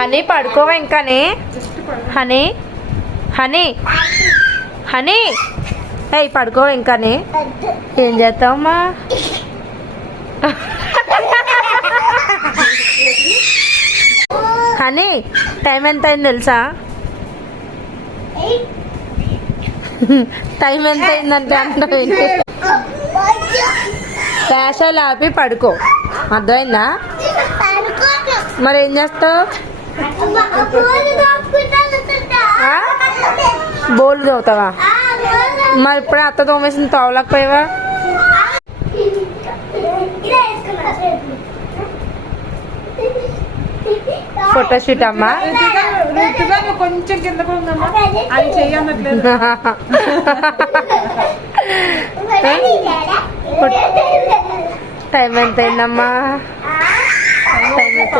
Honey పడుకోవా ఇంకానే? Honey honey honey ఏయ్ పడుకోవా ఇంకానే? ఏం చేస్తావమ్మా? Honey time ఎంత అయింది తెలుసా? టైం ఎంత అయిందంటే అంటే వేషాలు ఆపి పడుకో, అర్థమైందా? మరి ఏం చేస్తావు? బోల్ తోవుతావా? మరి ఇప్పుడే అత్త తోమేసింది, తోవలేకపోయావా? ఫోటోషూట్ అమ్మా. కొంచెం కింద అది చెయ్యట్లేదు. టైం ఎంత అయిందమ్మా? టైం